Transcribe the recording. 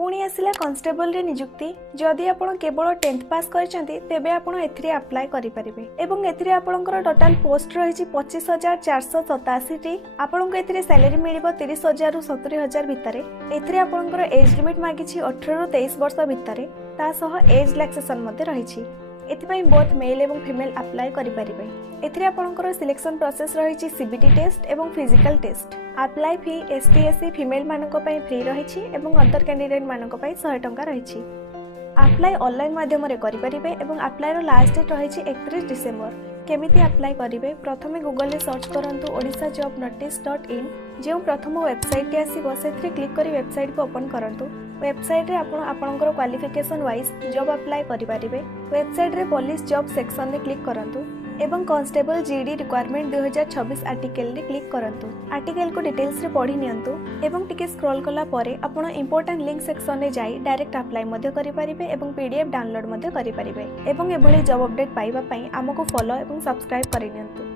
पुणी आसला कांस्टेबल रे नियुक्ति जदि आपण केवल 10th पास करछंती तेबे आपण एथिरे अप्लाई करि परिबे एवं एथिरे आपणकर टोटल पोस्ट रहिछि 25,487 टी आपणको एथिरे सैलरी मिलिबो 30,000 रु 70,000 भितरे एथिरे आपणकर एज लिमिट मागिछि 18 रु 23 वर्ष भितरे ता सह एज रिलैक्सेशन मध्ये रहिछि एथिपई बोथ मेल एवं फीमेल अप्लाई करि परिबे एथिरे आपणकर सिलेक्शन प्रोसेस रहिछि सीबीटी टेस्ट एवं फिजिकल टेस्ट अप्लाई फी एसटी एससी फीमेल मानको पई फ्री रहिछि एवं अदर कैंडिडेट मानको पई 100 टंका रहिछि अप्लाई ऑनलाइन माध्यम रे करि परिबे एवं अप्लाई रो लास्ट डेट रहिछि 31 डिसेंबर केमिति अप्लाई करिवे प्रथमे गूगल रे सर्च करंतु odisha.jobnotice.in जे प्रथम वेबसाइट आसीबो सेथरे क्लिक करी वेबसाइट को ओपन करंतु वेबसाइट रे आपणकर क्वालिफिकेशन वाइज जॉब अप्लाई करि परिबे वेबसाइट रे पुलिस जॉब सेक्शन रे क्लिक करंतु एवं कांस्टेबल जीडी रिक्वायरमेंट 2026 आर्टिकल रे क्लिक करंतु आर्टिकल को डिटेल्स रे पढी नियंतु एवं टिके स्क्रॉल कला परे आपण इंपोर्टेंट लिंक सेक्शन रे जाई डायरेक्ट अप्लाई मध्ये करि परिबे एवं पीडीएफ डाउनलोड मध्ये करि परिबे एवं एभली जॉब अपडेट पाइबा पई हमको फॉलो एवं सब्सक्राइब करि नियंतु।